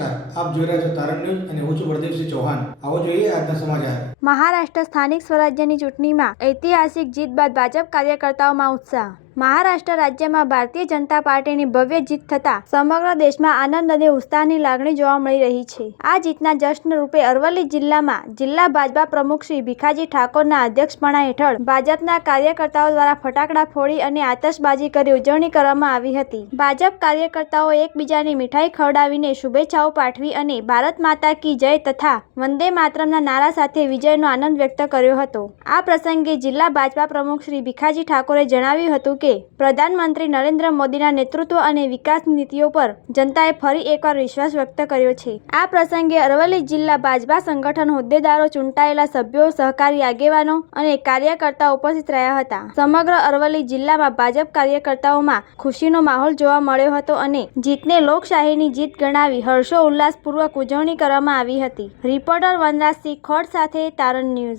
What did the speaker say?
નમસ્કાર, આપ જોઈ રહ્યા છો તારણ ન્યૂઝ અને હું છું પ્રદીપસિંહ ચૌહાણ। આવો જોઈએ આજના સમાચાર। મહારાષ્ટ્ર સ્થાનિક સ્વરાજ્યની ચૂંટણીમાં ઐતિહાસિક જીત બાદ ભાજપ કાર્યકર્તાઓમાં ઉત્સાહ। મહારાષ્ટ્ર રાજ્યમાં ભારતીય જનતા પાર્ટીની ભવ્ય જીત થતાં સમગ્ર દેશમાં આનંદ અને ઉત્સાહની લાગણી જોવા મળી રહી છે। આ જીતના જશ્ન રૂપે અરવલ્લી જિલ્લામાં જિલ્લા ભાજપા પ્રમુખ શ્રી ભીખાજી ઠાકોરના અધ્યક્ષપણા હેઠળ ભાજપના કાર્યકર્તાઓ દ્વારા ફટાકડા ફોડી અને આતશબાજી કરી ઉજવણી કરવામાં આવી હતી। ભાજપ કાર્યકર્તાઓ એકબીજાને મીઠાઈ ખવડાવીને શુભેચ્છાઓ પાઠવી અને ભારત માતા કી જય તથા વંદે માતરમના નારા સાથે વિજયનો આનંદ વ્યક્ત કર્યો હતો। આ પ્રસંગે જિલ્લા ભાજપા પ્રમુખ શ્રી ભીખાજી ઠાકોરે જણાવ્યું હતું કે પ્રધાનમંત્રી નરેન્દ્ર મોદીના નેતૃત્વ અને વિકાસની નીતિઓ પર જનતાએ ફરી એકવાર વિશ્વાસ વ્યક્ત કર્યો છે। આ પ્રસંગે અરવલ્લી જિલ્લા ભાજપા સંગઠન હોદ્દેદારો, ચૂંટાયેલા સભ્યો, સહકારી આગેવાનો અને કાર્યકર્તાઓ ઉપસ્થિત રહ્યા હતા। સમગ્ર અરવલ્લી જિલ્લામાં ભાજપ કાર્યકર્તાઓમાં ખુશીનો માહોલ જોવા મળ્યો હતો અને જીતને લોકશાહીની જીત ગણાવી હર્ષોલ્લાસપૂર્વક ઉજવણી કરવામાં આવી હતી। રિપોર્ટર વનરાજસિંહ ખોટ સાથે તારણ ન્યૂઝ।